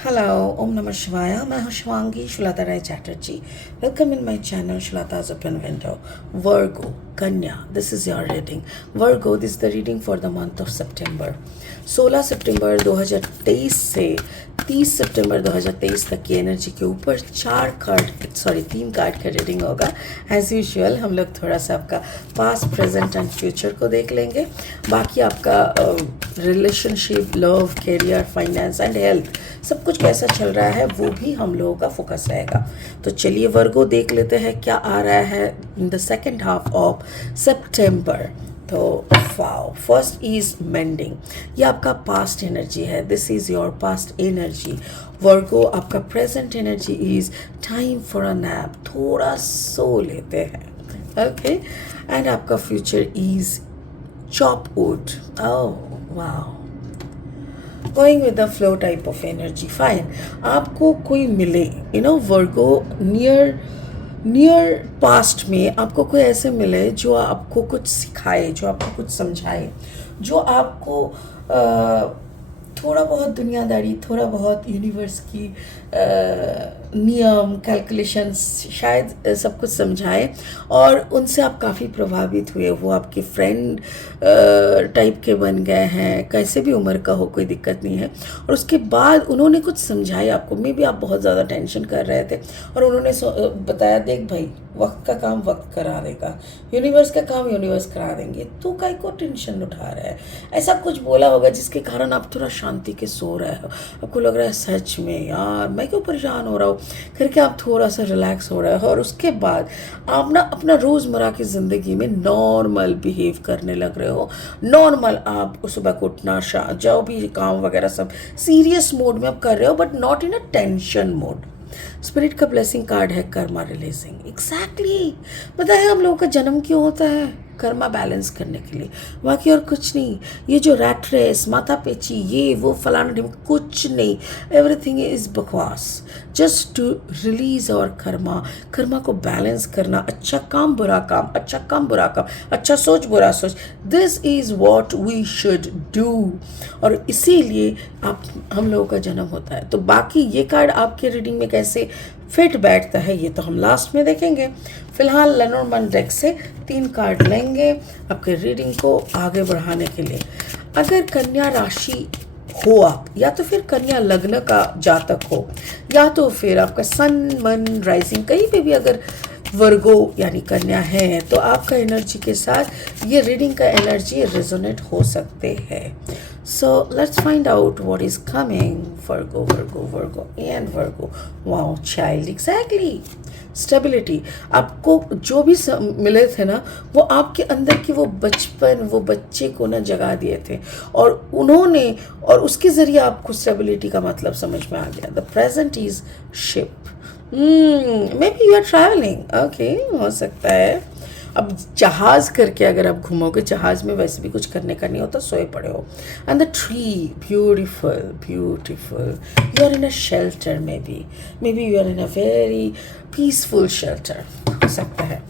Hello, Om Namah Shivaya. मैं हूँ शिवांगी शुलता राय Chatterjee. Welcome in my channel Shulata's Open Window. Virgo, Kanya. This is your reading. Virgo, this is the reading for the month of September. 16 सितंबर 2023 से 30 सितंबर 2023 तक की energy के ऊपर तीन card का reading होगा. एज यूजुअल हम लोग थोड़ा सा आपका पास्ट, प्रेजेंट एंड फ्यूचर को देख लेंगे. बाकी आपका relationship, love, career, finance and health सब कुछ कैसा चल रहा है वो भी हम लोगों का फोकस रहेगा. तो चलिए वर्गो देख लेते हैं क्या आ रहा है in the second half of September. तो वाओ, फर्स्ट इज मेंडिंग. ये आपका पास्ट एनर्जी है. This is your past energy. Virgo, आपका present energy is time for a nap. थोड़ा सो लेते हैं. ओके. एंड आपका future is chop wood. Oh wow, going with the flow type of energy. Fine. आपको कोई मिले, वर्गो, नियर पास्ट में आपको कोई ऐसे मिले जो आपको कुछ सिखाए, जो आपको कुछ समझाए, जो आपको थोड़ा बहुत दुनियादारी, थोड़ा बहुत यूनिवर्स की नियम, कैलकुलेशंस शायद सब कुछ समझाए और उनसे आप काफ़ी प्रभावित हुए. वो आपके फ्रेंड टाइप के बन गए हैं. कैसे भी उम्र का हो, कोई दिक्कत नहीं है. और उसके बाद उन्होंने कुछ समझाया आपको. मे बी आप बहुत ज़्यादा टेंशन कर रहे थे और उन्होंने बताया, देख भाई, वक्त का काम वक्त करा देगा, यूनिवर्स का काम यूनिवर्स करा देंगे, तो काहे को टेंशन उठा रहा है. ऐसा कुछ बोला होगा जिसके कारण आप थोड़ा शांति के सो रहे हो. आपको लग रहा है सच में यार मैं क्यों परेशान हो रहा हूँ करके आप थोड़ा सा रिलैक्स हो रहे हो. और उसके बाद आप ना अपना रोज़मर्रा की ज़िंदगी में नॉर्मल बिहेव करने लग रहे हो. नॉर्मल आप सुबह को उठना, जो भी काम वगैरह सब सीरियस मोड में आप कर रहे हो, but not in a tension mode. Spirit का ब्लेसिंग कार्ड है कर्मा रिलीजिंग. एग्जैक्टली. पता है हम लोगों का जन्म क्यों होता है? कर्मा बैलेंस करने के लिए, बाकी और कुछ नहीं. ये जो रैट रेस, माथा पेची, ये वो फलाना ढिम, कुछ नहीं. एवरीथिंग इज बकवास. जस्ट टू रिलीज और कर्मा को बैलेंस करना. अच्छा काम बुरा काम, अच्छा काम बुरा काम, अच्छा सोच बुरा सोच. This is what we should do. और इसीलिए हम लोगों का जन्म होता है. तो बाकी ये कार्ड आपके रीडिंग में कैसे फिट बैठता है ये तो हम लास्ट में देखेंगे. फिलहाल लेनोर्मैंड डेक से 3 कार्ड लेंगे आपके रीडिंग को आगे बढ़ाने के लिए. अगर कन्या राशि हो आप, या तो फिर कन्या लग्न का जातक हो, या तो फिर आपका सन, मन, राइजिंग कहीं पे भी अगर वर्गो यानी कन्या है, तो आपका एनर्जी के साथ ये रीडिंग का एनर्जी रेजोनेट हो सकते हैं. So let's find out what is coming. Virgo and Virgo. Wow, child, exactly. Stability. आपको जो भी मिले थे ना, वो आपके अंदर की वो बचपन, वो बच्चे को ना जगा दिए थे और उसके ज़रिए आपको स्टेबिलिटी का मतलब समझ में आ गया. The present is ship. Maybe you are travelling. Okay, हो सकता है. अब जहाज़ करके अगर आप घूमोगे, जहाज़ में वैसे भी कुछ करने का नहीं होता, सोए पड़े हो. And the tree, beautiful. You are in a shelter. Maybe you are in a very peaceful shelter. हो सकता है.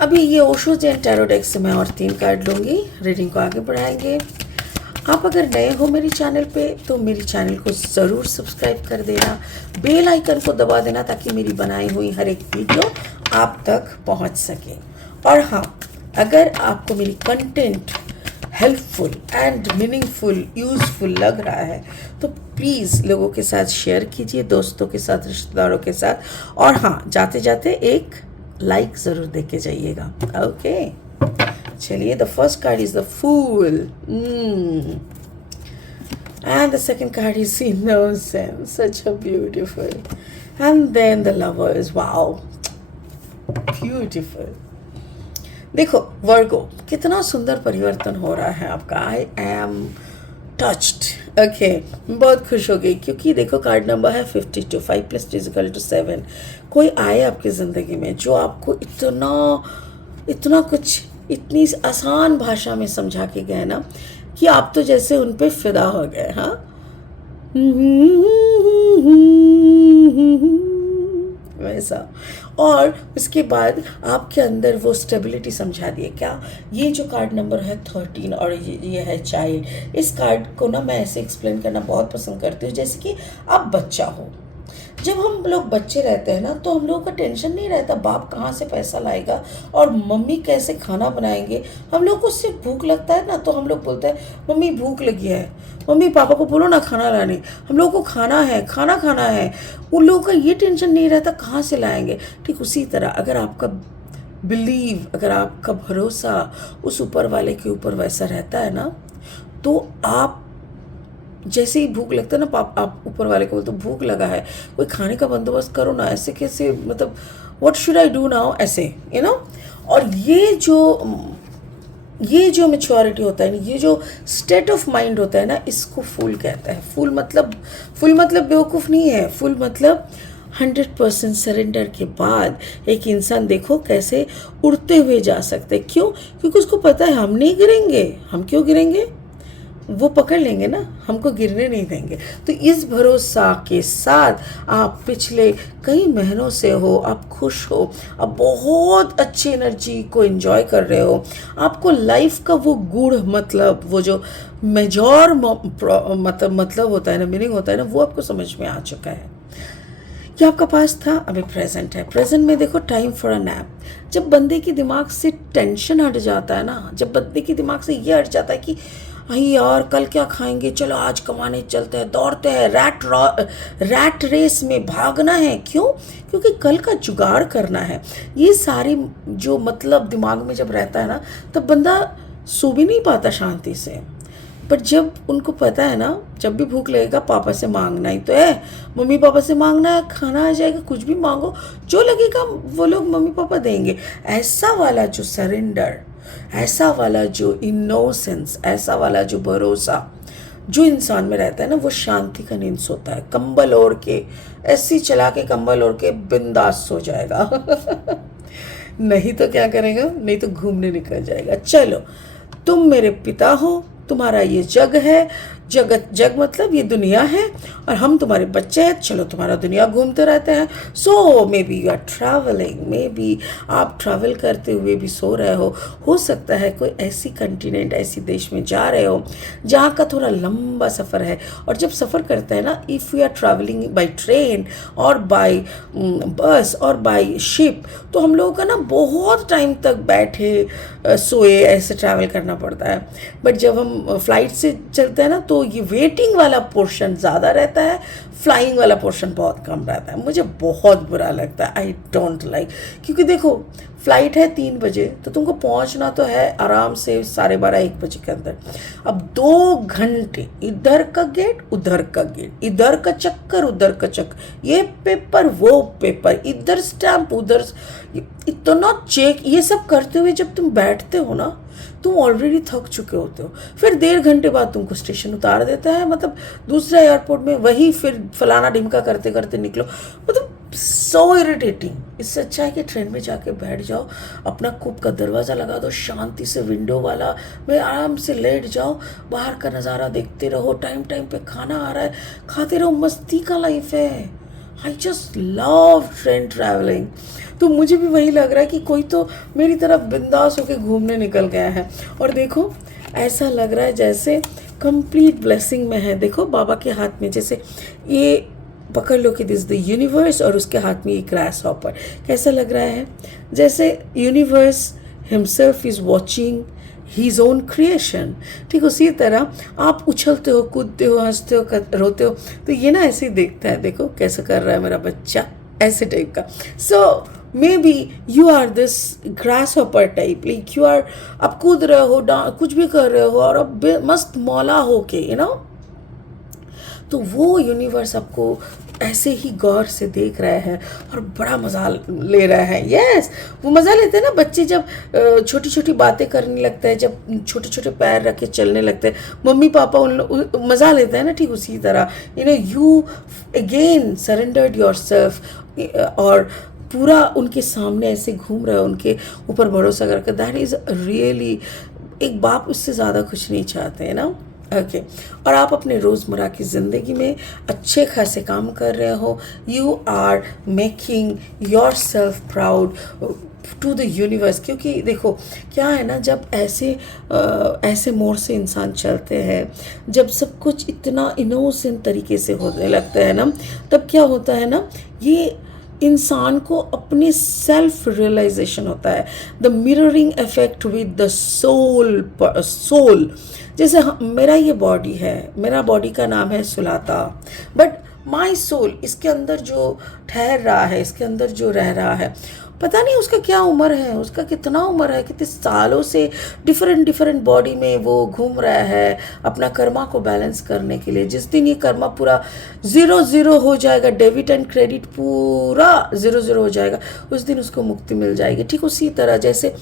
अभी ये ओशो जैन टैरो डेक से मैं और 3 कार्ड लूँगी. रीडिंग को आगे बढ़ाएंगे. आप अगर नए हो मेरी चैनल पे तो मेरी चैनल को ज़रूर सब्सक्राइब कर देना. बेल आइकन को दबा देना ताकि मेरी बनाई हुई हर एक वीडियो आप तक पहुंच सके. और हाँ, अगर आपको मेरी content helpful and meaningful, useful लग रहा है तो प्लीज़ लोगों के साथ शेयर कीजिए, दोस्तों के साथ, रिश्तेदारों के साथ. और हाँ, जाते जाते एक लाइक ज़रूर दे के जाइएगा. ओके, चलिए. The first card is the fool. And the second card is innocence. Such a beautiful. And then the lovers. Wow. Beautiful. देखो वर्गो, कितना सुंदर परिवर्तन हो रहा है आपका. I am touched. ओके, बहुत खुश हो गई क्योंकि देखो कार्ड नंबर है 52. 5 + 2 = 7. कोई आए आपकी ज़िंदगी में जो आपको इतना कुछ इतनी आसान भाषा में समझा के गए ना कि आप तो जैसे उन पे फिदा हो गए. हाँ, वैसा। और उसके बाद आपके अंदर वो स्टेबिलिटी समझा दिए क्या। ये जो कार्ड नंबर है 13 और ये है चाइल्ड। इस कार्ड को ना मैं ऐसे एक्सप्लेन करना बहुत पसंद करती हूँ जैसे कि आप बच्चा हो। जब हम लोग बच्चे रहते हैं ना तो हम लोगों का टेंशन नहीं रहता बाप कहाँ से पैसा लाएगा और मम्मी कैसे खाना बनाएंगे। हम लोग को सिर्फ भूख लगता है ना तो हम लोग बोलते हैं मम्मी भूख लगी है, मम्मी पापा को बोलो ना खाना लाने, हम लोग को खाना है, खाना खाना है। उन लोगों का ये टेंशन नहीं रहता कहाँ से लाएंगे। ठीक उसी तरह अगर आपका बिलीव, अगर आपका भरोसा उस ऊपर वाले के ऊपर वैसा रहता है ना तो आप जैसे ही भूख लगता है ना आप ऊपर वाले को बोलते तो भूख लगा है, कोई खाने का बंदोबस्त करो ना। ऐसे कैसे, मतलब what should I do now, ऐसे यू नो। और ये जो मेच्योरिटी होता है ना, ये जो स्टेट ऑफ माइंड होता है ना, इसको फूल कहता है। फूल मतलब बेवकूफ़ नहीं है। फूल मतलब 100% सरेंडर के बाद एक इंसान देखो कैसे उड़ते हुए जा सकते। क्यों? क्योंकि उसको पता है हम नहीं गिरेंगे। हम क्यों गिरेंगे? वो पकड़ लेंगे ना, हमको गिरने नहीं देंगे। तो इस भरोसा के साथ आप पिछले कई महीनों से हो, आप खुश हो, आप बहुत अच्छी एनर्जी को एंजॉय कर रहे हो। आपको लाइफ का वो गूढ़ मतलब, वो जो मेजॉर मतलब होता है ना, मीनिंग होता है ना, वो आपको समझ में आ चुका है। ये आपका पास था, अभी प्रेजेंट है। प्रेजेंट में देखो टाइम फॉर अ नैप। जब बंदे के दिमाग से टेंशन हट जाता है ना, जब बंदे के दिमाग से ये हट जाता है कि अरे यार कल क्या खाएंगे, चलो आज कमाने चलते हैं, दौड़ते हैं, रैट रेस में भागना है। क्यों? क्योंकि कल का जुगाड़ करना है। ये सारी जो मतलब दिमाग में जब रहता है ना तब बंदा सो भी नहीं पाता शांति से। पर जब उनको पता है ना, जब भी भूख लगेगा पापा से मांगना ही तो है, मम्मी पापा से मांगना है, खाना आ जाएगा, कुछ भी मांगो, जो लगेगा वो लोग मम्मी पापा देंगे। ऐसा वाला जो सरेंडर, ऐसा वाला जो इनोसेंस, ऐसा वाला जो भरोसा जो इंसान में रहता है ना, वो शांति का नींद सोता है। कंबल ओढ़ के, ऐसी चला के कंबल ओढ़ के बिंदास सो जाएगा। नहीं तो क्या करेगा? नहीं तो घूमने निकल जाएगा। चलो, तुम मेरे पिता हो, तुम्हारा ये जग है, जग मतलब ये दुनिया है, और हम तुम्हारे बच्चे हैं। चलो तुम्हारा दुनिया घूमते रहते हैं। So maybe you are travelling, maybe आप ट्रैवल करते हुए भी सो रहे हो सकता है कोई ऐसी कंटिनेंट, ऐसी देश में जा रहे हो जहाँ का थोड़ा लंबा सफ़र है। और जब सफ़र करते हैं ना, if we are travelling by train और बाई बस और बाई शिप, तो हम लोगों का ना बहुत टाइम तक बैठे सोए ऐसे ट्रैवल करना पड़ता है। बट जब हम फ्लाइट से चलते हैं ना तो ये वेटिंग वाला पोर्शन ज़्यादा रहता है, फ्लाइंग वाला पोर्शन बहुत कम रहता है। मुझे बहुत बुरा लगता है, आई डोंट लाइक। क्योंकि देखो फ्लाइट है 3 बजे, तो तुमको पहुंचना तो है आराम से 12:30-1 बजे के अंदर। अब 2 घंटे इधर का गेट, उधर का गेट, इधर का चक्कर, उधर का चक्कर, ये पेपर, वो पेपर, इधर स्टैंप, उधर, इतना चेक, ये सब करते हुए जब तुम बैठते हो ना, तुम ऑलरेडी थक चुके होते हो। फिर 1.5 घंटे बाद तुमको स्टेशन उतार देता है, मतलब दूसरे एयरपोर्ट में, वही फिर फलाना ढिमका करते करते निकलो। मतलब सो इरिटेटिंग। इससे अच्छा है कि ट्रेन में जाके बैठ जाओ, अपना कूप का दरवाज़ा लगा दो, शांति से विंडो वाला में आराम से लेट जाओ, बाहर का नज़ारा देखते रहो, टाइम टाइम पे खाना आ रहा है, खाते रहो, मस्ती का लाइफ है। I just love train travelling. तो मुझे भी वही लग रहा है कि कोई तो मेरी तरफ बिंदास होके घूमने निकल गया है। और देखो ऐसा लग रहा है जैसे कंप्लीट ब्लेसिंग में है। देखो बाबा के हाथ में जैसे ये पकड़ लो कि दिस द यूनिवर्स, और उसके हाथ में ये ग्रास हॉपर। कैसा लग रहा है? जैसे universe himself is watching his own creation. ठीक उसी तरह आप उछलते हो, कूदते हो, हंसते हो, रोते हो, तो ये ना ऐसे ही देखता है, देखो कैसे कर रहा है मेरा बच्चा, ऐसे टाइप का। So maybe you are this grasshopper type, like you are, आप कूद रहे हो, कुछ भी कर रहे हो, और अब मस्त मौला हो के, यू नो। तो वो यूनिवर्स आपको ऐसे ही गौर से देख रहा है और बड़ा मज़ा ले रहा है। यस, वो मज़ा लेते हैं ना बच्चे जब छोटी छोटी बातें करने लगते हैं, जब छोटे छोटे पैर रख के चलने लगते हैं, मम्मी पापा उन मज़ा लेते हैं ना। ठीक उसी तरह you again surrendered your self, और पूरा उनके सामने ऐसे घूम रहे हो, उनके ऊपर भरोसा करके। दैट इज़ रियली, एक बाप उससे ज़्यादा कुछ नहीं चाहते हैं ना। ओके और आप अपने रोज़मर्रा की ज़िंदगी में अच्छे खासे काम कर रहे हो, you are making yourself proud to the universe. क्योंकि देखो क्या है ना, जब ऐसे मोड़ से इंसान चलते हैं, जब सब कुछ इतना इनोसेंट तरीके से होने लगता है ना, तब क्या होता है ना, ये इंसान को अपने सेल्फ रियलाइजेशन होता है, the mirroring effect with the soul. जैसे मेरा ये बॉडी है, मेरा बॉडी का नाम है सुलाता, बट माई सोल, इसके अंदर जो ठहर रहा है, इसके अंदर जो रह रहा है, पता नहीं उसका क्या उम्र है, उसका कितना उम्र है, कितने सालों से डिफरेंट बॉडी में वो घूम रहा है अपना कर्मा को बैलेंस करने के लिए। जिस दिन ये कर्मा पूरा 0-0 हो जाएगा, डेबिट एंड क्रेडिट पूरा 0-0 हो जाएगा, उस दिन उसको मुक्ति मिल जाएगी। ठीक उसी तरह जैसे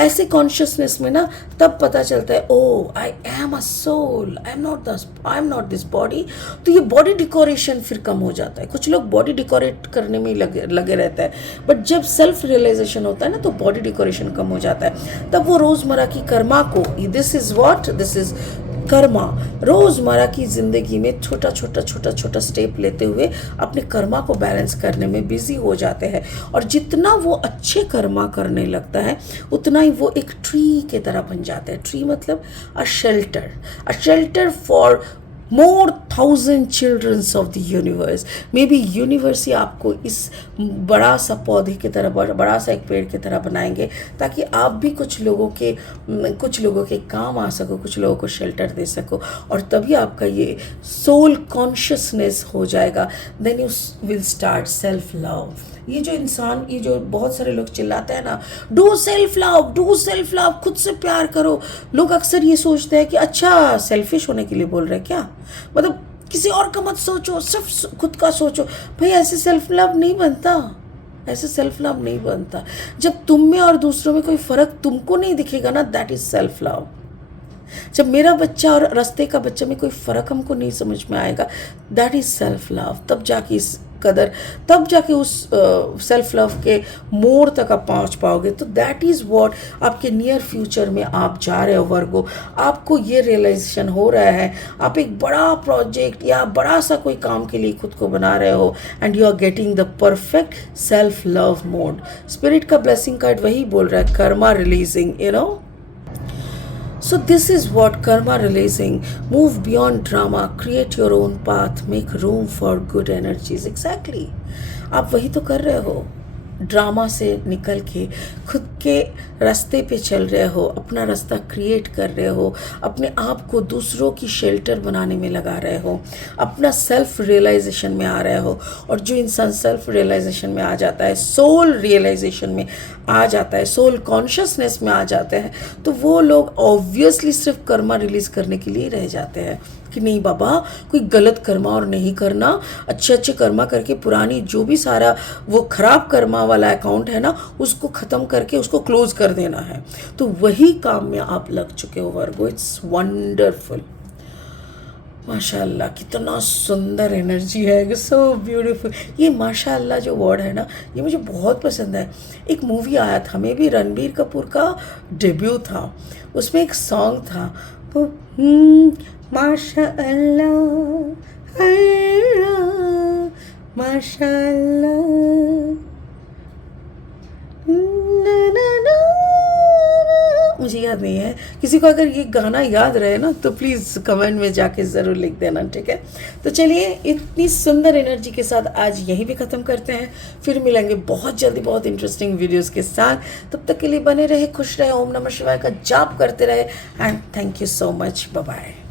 ऐसे कॉन्शियसनेस में ना तब पता चलता है, oh I am a soul, I am not this body. तो ये बॉडी डिकोरेशन फिर कम हो जाता है। कुछ लोग बॉडी डिकोरेट करने में ही लगे रहता है, बट जब सेल्फ रियलाइजेशन होता है ना, तो बॉडी डिकोरेशन कम हो जाता है। तब वो रोज़मर्रा की कर्मा को, दिस इज कर्मा, रोज़मर्रा की ज़िंदगी में छोटा स्टेप लेते हुए अपने कर्मा को बैलेंस करने में बिजी हो जाते हैं। और जितना वो अच्छे कर्मा करने लगता है, उतना ही वो एक ट्री के तरह बन जाता है। ट्री मतलब a shelter for more 1,000 childrens of the universe। Maybe universe ही आपको इस बड़ा सा पौधे की तरह, बड़ा सा एक पेड़ की तरह बनाएंगे, ताकि आप भी कुछ लोगों के काम आ सको, कुछ लोगों को शेल्टर दे सको। और तभी आपका ये सोल कॉन्शियसनेस हो जाएगा। Then you will start self love. ये जो बहुत सारे लोग चिल्लाते हैं ना, डू सेल्फ लव, खुद से प्यार करो। लोग अक्सर ये सोचते हैं कि अच्छा सेल्फिश होने के लिए बोल रहे हैं क्या, मतलब किसी और का मत सोचो, सिर्फ खुद का सोचो। भाई ऐसे सेल्फ लव नहीं बनता। जब तुम में और दूसरों में कोई फर्क तुमको नहीं दिखेगा ना, दैट इज सेल्फ लव। जब मेरा बच्चा और रास्ते का बच्चा में कोई फ़र्क हमको नहीं समझ में आएगा, दैट इज़ सेल्फ लव। तब जाके उस सेल्फ लव के मोड़ तक आप पहुंच पाओगे। तो दैट इज़ व्हाट आपके नियर फ्यूचर में आप जा रहे हो वर्गो। आपको ये रियलाइजेशन हो रहा है, आप एक बड़ा प्रोजेक्ट या बड़ा सा कोई काम के लिए खुद को बना रहे हो, and you are getting the perfect self love mode. Spirit का ब्लेसिंग कार्ड वही बोल रहा है, karma releasing, So this is what karma releasing. Move beyond drama, create your own path, make room for good energies. Exactly. आप वही तो कर रहे हो, ड्रामा से निकल के खुद के रास्ते पे चल रहे हो, अपना रास्ता क्रिएट कर रहे हो, अपने आप को दूसरों की शेल्टर बनाने में लगा रहे हो, अपना सेल्फ रियलाइजेशन में आ रहे हो। और जो इंसान सेल्फ रियलाइजेशन में आ जाता है, सोल रियलाइजेशन में आ जाता है, सोल कॉन्शियसनेस में आ जाते हैं, तो वो लोग ऑब्वियसली सिर्फ कर्मा रिलीज करने के लिए रह जाते हैं कि नहीं बाबा, कोई गलत कर्मा और नहीं करना, अच्छे कर्मा करके पुरानी जो भी सारा वो खराब कर्मा वाला अकाउंट है ना, उसको ख़त्म करके उसको क्लोज कर देना है। तो वही काम में आप लग चुके हो वर्गो। It's wonderful. माशाल्लाह, कितना सुंदर एनर्जी है, सो ब्यूटीफुल। ये माशाल्लाह जो वर्ड है ना, ये मुझे बहुत पसंद है। एक मूवी आया था, मे भी रणबीर कपूर का डेब्यू था, उसमें एक सॉन्ग था वो माशाअल्लाह माशाअल्लाह, मुझे याद नहीं है। किसी को अगर ये गाना याद रहे ना, तो प्लीज़ कमेंट में जाके ज़रूर लिख देना, ठीक है। तो चलिए, इतनी सुंदर एनर्जी के साथ आज यहीं पे ख़त्म करते हैं। फिर मिलेंगे बहुत जल्दी बहुत इंटरेस्टिंग वीडियोस के साथ। तब तक के लिए बने रहे, खुश रहे, ओम नमः शिवाय का जाप करते रहे, and thank you so much. Bye bye.